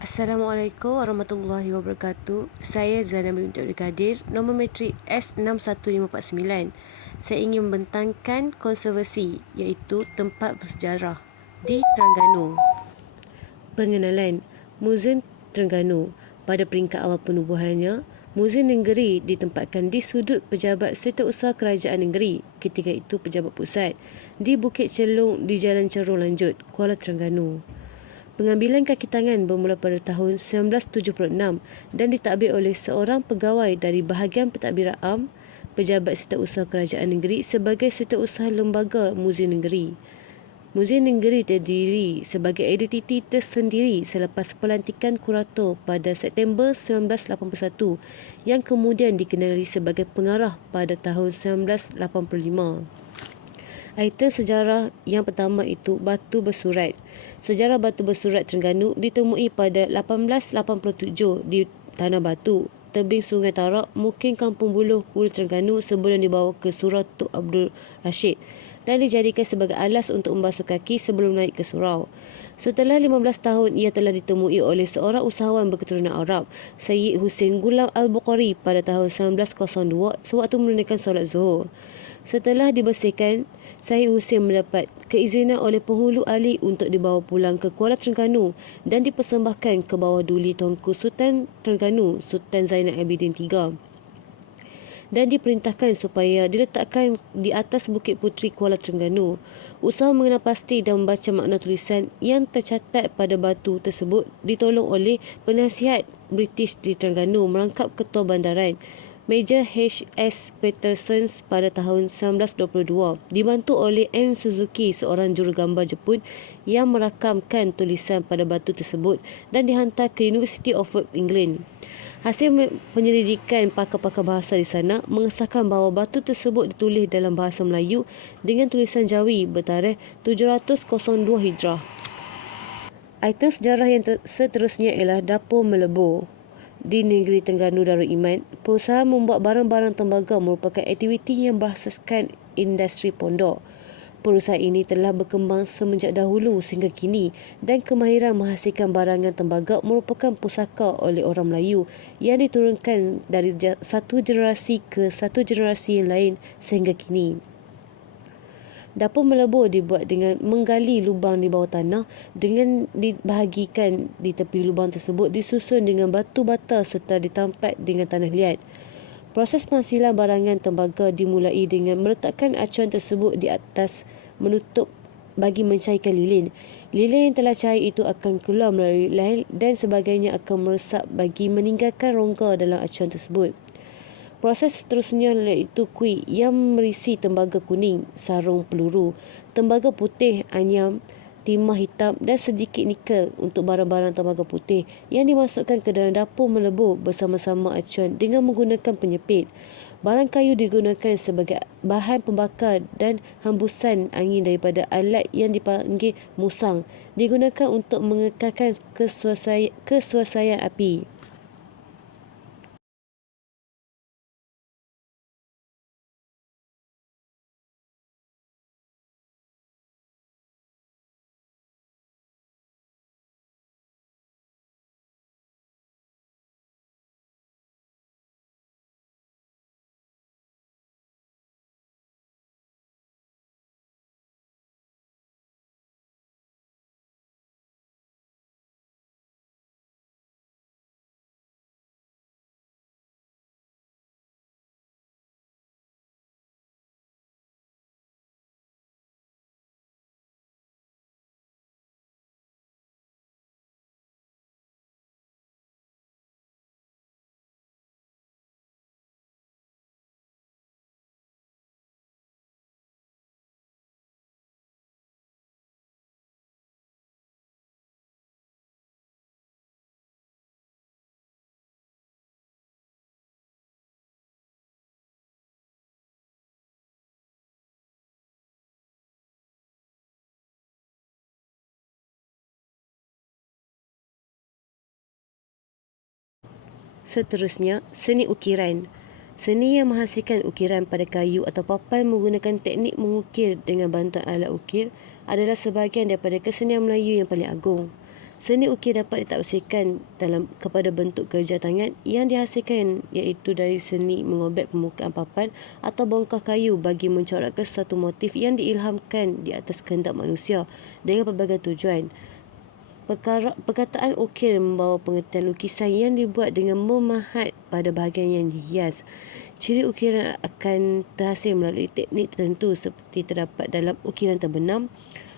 Assalamualaikum warahmatullahi wabarakatuh. Saya Zana binti Abdul Kadir, nombor matrik S61549. Saya ingin membentangkan konservasi iaitu tempat bersejarah di Terengganu. Pengenalan Muzium Terengganu. Pada peringkat awal penubuhannya, Muzium Negeri ditempatkan di sudut pejabat setiausaha kerajaan negeri, ketika itu pejabat pusat, di Bukit Celong di Jalan Cerong Lanjut, Kuala Terengganu. Pengambilan kaki tangan bermula pada tahun 1976 dan ditadbir oleh seorang pegawai dari bahagian pentadbiran am, pejabat setiausaha kerajaan negeri sebagai setiausaha lembaga Muzium Negeri. Muzium Negeri terdiri sebagai identiti tersendiri selepas pelantikan kurator pada September 1981 yang kemudian dikenali sebagai pengarah pada tahun 1985. Item sejarah yang pertama itu batu bersurat. Sejarah batu bersurat Terengganu ditemui pada 1887 di Tanah Batu, tebing Sungai Tarak, Mukim Kampung Buluh, Hulu Terengganu sebelum dibawa ke surau Tok Abdul Rashid dan dijadikan sebagai alas untuk membasuh kaki sebelum naik ke surau. Setelah 15 tahun, ia telah ditemui oleh seorang usahawan berketurunan Arab, Syed Hussein Ghulam Al-Bukhari pada tahun 1902 sewaktu menunaikan solat Zuhur. Setelah dibersihkan, Syed Hussein mendapat keizinan oleh penghulu ahli untuk dibawa pulang ke Kuala Terengganu dan dipersembahkan ke bawah duli Tuanku Sultan Terengganu, Sultan Zainal Abidin III, dan diperintahkan supaya diletakkan di atas Bukit Puteri Kuala Terengganu. Usaha mengenal pasti dan membaca makna tulisan yang tercatat pada batu tersebut ditolong oleh penasihat British di Terengganu merangkap ketua bandaran Major H.S. Peterson pada tahun 1922, dibantu oleh N. Suzuki, seorang jurugambar Jepun yang merakamkan tulisan pada batu tersebut dan dihantar ke University of England. Hasil penyelidikan pakar-pakar bahasa di sana mengesahkan bahawa batu tersebut ditulis dalam bahasa Melayu dengan tulisan Jawi bertarikh 702 Hijrah. Item sejarah yang seterusnya ialah Dapur Melebur. Di negeri Terengganu Darul Iman, perusahaan membuat barang-barang tembaga merupakan aktiviti yang berasaskan industri pondok. Perusahaan ini telah berkembang semenjak dahulu sehingga kini dan kemahiran menghasilkan barangan tembaga merupakan pusaka oleh orang Melayu yang diturunkan dari satu generasi ke satu generasi yang lain sehingga kini. Dapur melebur dibuat dengan menggali lubang di bawah tanah dengan dibahagikan di tepi lubang tersebut disusun dengan batu bata serta ditampat dengan tanah liat. Proses penghasilan barangan tembaga dimulai dengan meletakkan acuan tersebut di atas menutup bagi mencairkan lilin. Lilin yang telah cair itu akan keluar melalui lail dan sebagainya akan meresap bagi meninggalkan rongga dalam acuan tersebut. Proses seterusnya iaitu kuih yang merisi tembaga kuning, sarung peluru, tembaga putih, anyam, timah hitam dan sedikit nikel untuk barang-barang tembaga putih yang dimasukkan ke dalam dapur melebur bersama-sama acuan dengan menggunakan penyepit. Barang kayu digunakan sebagai bahan pembakar dan hembusan angin daripada alat yang dipanggil musang digunakan untuk mengekalkan keselesaian api. Seterusnya, seni ukiran. Seni yang menghasilkan ukiran pada kayu atau papan menggunakan teknik mengukir dengan bantuan alat ukir adalah sebahagian daripada kesenian Melayu yang paling agung. Seni ukir dapat ditafsirkan kepada bentuk kerja tangan yang dihasilkan, iaitu dari seni mengobek permukaan papan atau bongkah kayu bagi mencorakkan satu motif yang diilhamkan di atas kehendak manusia dengan pelbagai tujuan. Perkataan ukir membawa pengertian lukisan yang dibuat dengan memahat pada bahagian yang dihias. Ciri ukiran akan terhasil melalui teknik tertentu seperti terdapat dalam ukiran terbenam,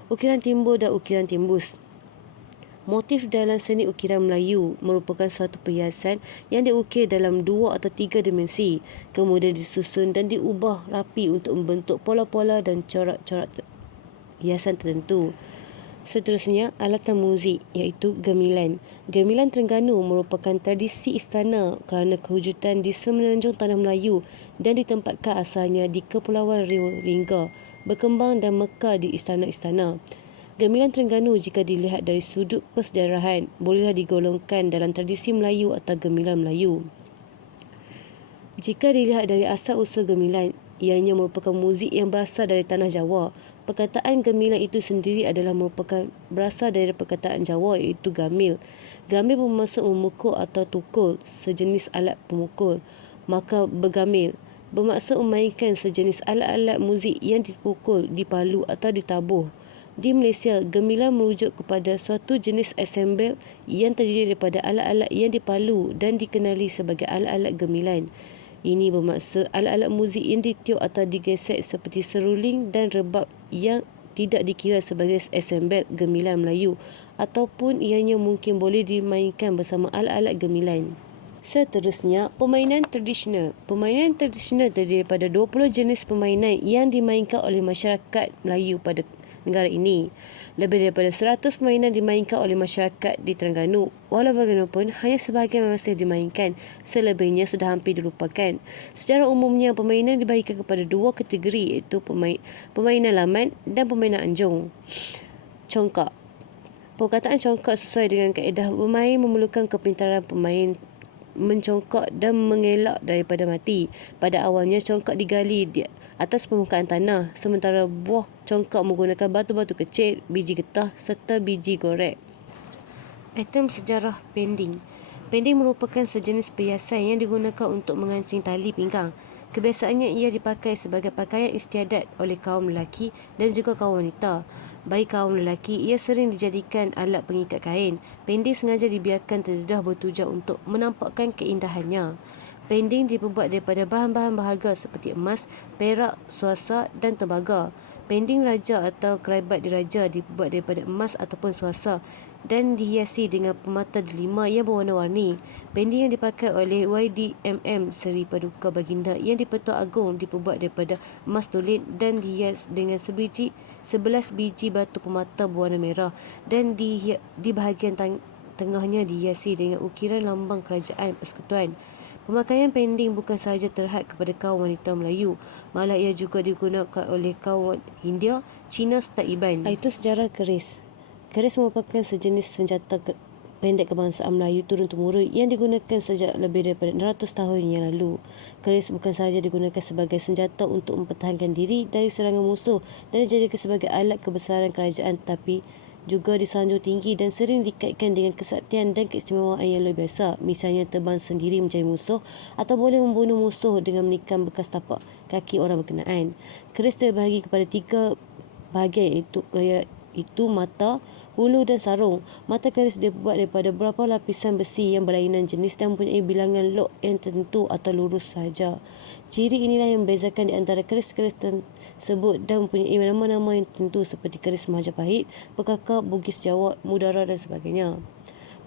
ukiran timbul dan ukiran timbus. Motif dalam seni ukiran Melayu merupakan suatu perhiasan yang diukir dalam 2 atau 3 dimensi, kemudian disusun dan diubah rapi untuk membentuk pola-pola dan corak-corak hiasan tertentu. Seterusnya, alatan muzik iaitu gemilan. Gemilan Terengganu merupakan tradisi istana kerana kewujudan di semenanjung tanah Melayu dan ditempatkan asalnya di Kepulauan Rio Lingga, berkembang dan mekar di istana-istana. Gemilan Terengganu jika dilihat dari sudut persejarahan bolehlah digolongkan dalam tradisi Melayu atau gemilan Melayu. Jika dilihat dari asal-usul gemilan, ianya merupakan muzik yang berasal dari tanah Jawa. Perkataan gemilan itu sendiri adalah merupakan berasal dari perkataan Jawa iaitu gamil. Gamil bermaksud memukul atau tukul, sejenis alat pemukul. Maka bergamil bermaksud memainkan sejenis alat-alat muzik yang dipukul, dipalu atau ditabuh. Di Malaysia, gemilan merujuk kepada suatu jenis ensemble yang terdiri daripada alat-alat yang dipalu dan dikenali sebagai alat-alat gemilan. Ini bermaksud alat-alat muzik yang ditiup atau digesek seperti seruling dan rebab yang tidak dikira sebagai ensemble gemilan Melayu ataupun ianya mungkin boleh dimainkan bersama alat-alat gemilan. Seterusnya, permainan tradisional. Permainan tradisional terdiri daripada 20 jenis permainan yang dimainkan oleh masyarakat Melayu pada negara ini. Lebih daripada 100 permainan dimainkan oleh masyarakat di Terengganu. Walau bagaimanapun, hanya sebahagian masih dimainkan, selebihnya sudah hampir dilupakan. Secara umumnya, permainan dibahagikan kepada 2 kategori iaitu permainan laman dan permainan anjung. Congkak. Perkataan congkak sesuai dengan kaedah bermain memerlukan kepintaran pemain mencongkak dan mengelak daripada mati. Pada awalnya, congkak digali di atas permukaan tanah, sementara buah congkak menggunakan batu-batu kecil, biji getah serta biji gorek. Item sejarah pending. Pending merupakan sejenis perhiasan yang digunakan untuk mengancing tali pinggang. Kebiasaannya ia dipakai sebagai pakaian istiadat oleh kaum lelaki dan juga kaum wanita. Bagi kaum lelaki, ia sering dijadikan alat pengikat kain. Pending sengaja dibiarkan terdedah bertujuan untuk menampakkan keindahannya. Pending diperbuat daripada bahan-bahan berharga seperti emas, perak, suasa dan tembaga. Pending raja atau kerabat diraja diperbuat daripada emas ataupun suasa dan dihiasi dengan permata delima yang berwarna-warni. Pending yang dipakai oleh YDMM Seri Paduka Baginda yang di-Pertuan Agong diperbuat daripada emas tulen dan dihias dengan 11 biji batu permata berwarna merah dan di bahagian tengahnya dihiasi dengan ukiran lambang kerajaan persekutuan. Pemakaian pending bukan sahaja terhad kepada kaum wanita Melayu, malah ia juga digunakan oleh kaum Hindia, Cina serta Iban. Itu sejarah keris. Keris merupakan sejenis senjata pendek kebangsaan Melayu turun-temurun yang digunakan sejak lebih daripada 600 tahun yang lalu. Keris bukan sahaja digunakan sebagai senjata untuk mempertahankan diri dari serangan musuh dan dijadikan sebagai alat kebesaran kerajaan, tapi juga disanjung tinggi dan sering dikaitkan dengan kesaktian dan keistimewaan yang luar biasa. Misalnya terbang sendiri mencari musuh atau boleh membunuh musuh dengan menikam bekas tapak kaki orang berkenaan. Keris terbahagi kepada 3 bahagian iaitu mata, hulu dan sarung. Mata keris dibuat daripada beberapa lapisan besi yang berlainan jenis dan mempunyai bilangan lok yang tertentu atau lurus sahaja. Ciri inilah yang membezakan di antara keris-keris tersebut dan mempunyai nama-nama yang tentu seperti keris Majapahit, Pekakak, Bugis Jawa, Mudara dan sebagainya.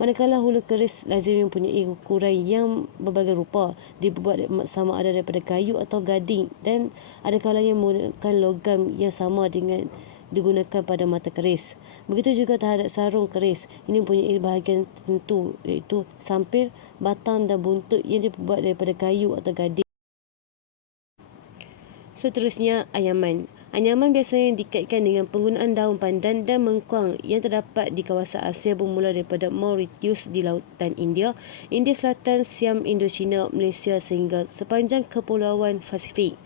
Manakala hulu keris lazim mempunyai ukuran yang berbagai rupa, dibuat sama ada daripada kayu atau gading dan ada kalanya menggunakan logam yang sama dengan digunakan pada mata keris. Begitu juga terhadap sarung keris. Ini mempunyai bahagian tertentu iaitu sampir, batang dan buntut yang dibuat daripada kayu atau gading. Seterusnya, anyaman. Anyaman biasanya dikaitkan dengan penggunaan daun pandan dan mengkuang yang terdapat di kawasan Asia bermula daripada Mauritius di lautan India, India Selatan, Siam, Indochina, Malaysia sehingga sepanjang kepulauan Pasifik.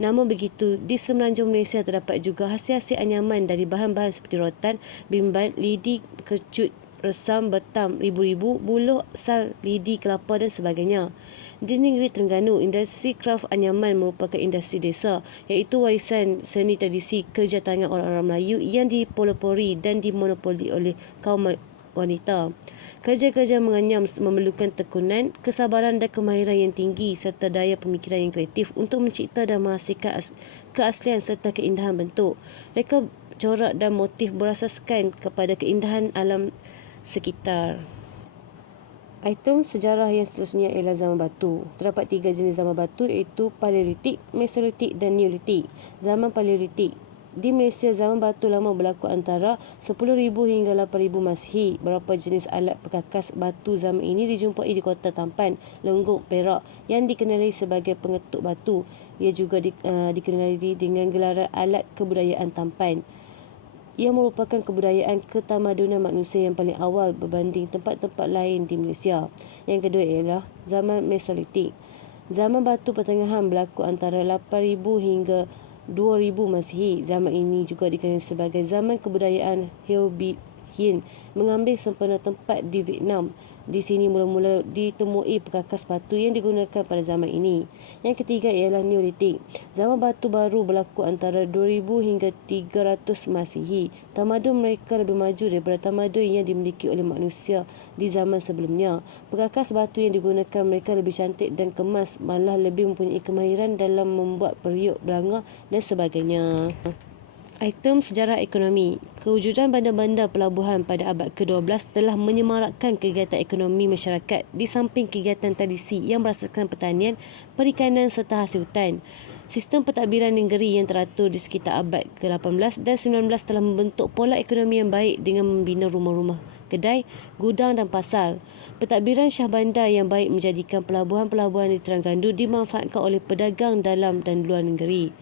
Namun begitu, di semenanjung Malaysia terdapat juga hasil-hasil anyaman dari bahan-bahan seperti rotan, bimban, lidi, kecut, resam, betam, ribu-ribu, buluh, sal, lidi, kelapa dan sebagainya. Di negeri Terengganu, industri kraft anyaman merupakan industri desa, iaitu warisan seni tradisi kerja tangan orang-orang Melayu yang dipelopori dan dimonopoli oleh kaum wanita. Kerja-kerja menganyam memerlukan tekunan, kesabaran dan kemahiran yang tinggi serta daya pemikiran yang kreatif untuk mencipta dan menghasilkan keaslian serta keindahan bentuk. Reka corak dan motif berasaskan kepada keindahan alam sekitar. Item sejarah yang seterusnya ialah zaman batu. Terdapat 3 jenis zaman batu iaitu Paleolitik, Mesolitik dan Neolitik. Zaman Paleolitik. Di Malaysia, zaman batu lama berlaku antara 10,000 hingga 8,000 Masihi. Beberapa jenis alat perkakas batu zaman ini dijumpai di Kota Tampan, Lengguk, Perak yang dikenali sebagai pengetuk batu. Ia juga dikenali dengan gelaran alat kebudayaan Tampan. Ia merupakan kebudayaan ketamadunan manusia yang paling awal berbanding tempat-tempat lain di Malaysia. Yang kedua ialah zaman Mesolitik. Zaman batu pertengahan berlaku antara 8,000 hingga 2,000 Masihi. Zaman ini juga dikenali sebagai zaman kebudayaan Hobbit-Hien, mengambil sempena tempat di Vietnam. Di sini mula-mula ditemui perkakas batu yang digunakan pada zaman ini. Yang ketiga ialah Neolitik. Zaman batu baru berlaku antara 2,000 hingga 300 Masihi. Tamadun mereka lebih maju daripada tamadun yang dimiliki oleh manusia di zaman sebelumnya. Perkakas batu yang digunakan mereka lebih cantik dan kemas, malah lebih mempunyai kemahiran dalam membuat periuk, belanga dan sebagainya. Item sejarah ekonomi. Kewujudan bandar-bandar pelabuhan pada abad ke-12 telah menyemarakkan kegiatan ekonomi masyarakat di samping kegiatan tradisi yang berasaskan pertanian, perikanan serta hasil hutan. Sistem pentadbiran negeri yang teratur di sekitar abad ke-18 dan 19 telah membentuk pola ekonomi yang baik dengan membina rumah-rumah, kedai, gudang dan pasar. Pentadbiran syah bandar yang baik menjadikan pelabuhan-pelabuhan di Terengganu dimanfaatkan oleh pedagang dalam dan luar negeri.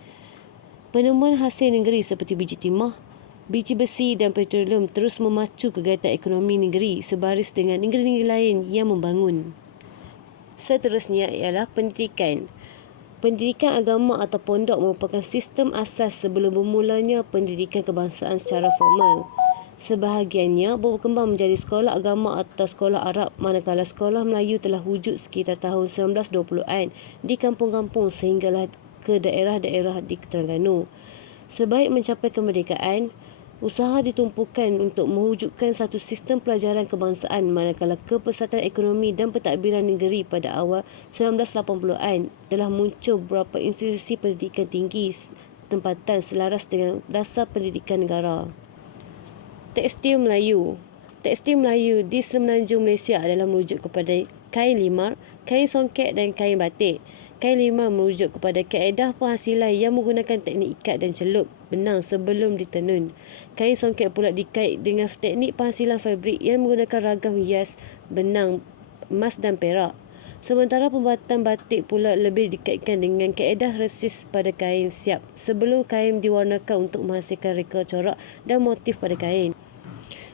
Penemuan hasil negeri seperti biji timah, biji besi dan petroleum terus memacu kegiatan ekonomi negeri sebaris dengan negeri-negeri lain yang membangun. Seterusnya ialah pendidikan. Pendidikan agama atau pondok merupakan sistem asas sebelum bermulanya pendidikan kebangsaan secara formal. Sebahagiannya berkembang menjadi sekolah agama atau sekolah Arab, manakala sekolah Melayu telah wujud sekitar tahun 1920-an di kampung-kampung sehinggalah ke daerah-daerah di Terengganu. Sebaik mencapai kemerdekaan, usaha ditumpukan untuk mewujudkan satu sistem pelajaran kebangsaan, manakala kepesatan ekonomi dan pentadbiran negeri pada awal 1980-an telah muncul beberapa institusi pendidikan tinggi tempatan selaras dengan dasar pendidikan negara. Tekstil Melayu. Tekstil Melayu di semenanjung Malaysia adalah merujuk kepada kain limar, kain songket dan kain batik. Kain limar merujuk kepada kaedah penghasilan yang menggunakan teknik ikat dan celup benang sebelum ditenun. Kain songket pula dikait dengan teknik penghasilan fabrik yang menggunakan ragam hias benang, emas dan perak. Sementara pembuatan batik pula lebih dikaitkan dengan kaedah resis pada kain siap sebelum kain diwarnakan untuk menghasilkan reka corak dan motif pada kain.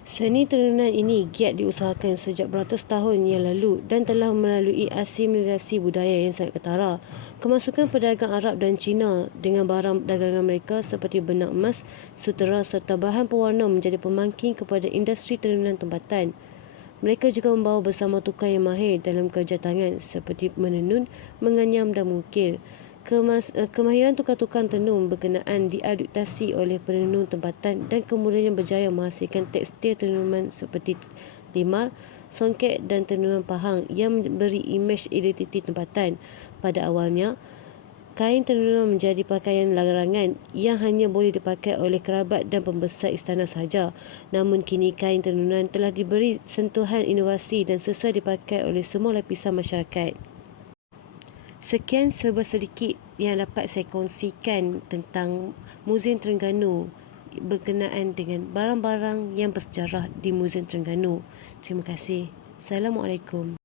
Seni tenunan ini giat diusahakan sejak beratus tahun yang lalu dan telah melalui asimilasi budaya yang sangat ketara. Kemasukan pedagang Arab dan Cina dengan barang dagangan mereka seperti benang emas, sutera serta bahan pewarna menjadi pemangkin kepada industri tenunan tempatan. Mereka juga membawa bersama tukang yang mahir dalam kerja tangan seperti menenun, menganyam dan mengukir. Kemahiran tukang-tukang tenun berkenaan diadaptasi oleh penenun tempatan dan kemudian berjaya menghasilkan tekstil tenunan seperti limar, songket dan tenunan Pahang yang memberi imej identiti tempatan. Pada awalnya, kain tenunan menjadi pakaian larangan yang hanya boleh dipakai oleh kerabat dan pembesar istana sahaja. Namun kini kain tenunan telah diberi sentuhan inovasi dan sesuai dipakai oleh semua lapisan masyarakat. Sekian serba sedikit yang dapat saya kongsikan tentang Muzium Terengganu berkenaan dengan barang-barang yang bersejarah di Muzium Terengganu. Terima kasih. Assalamualaikum.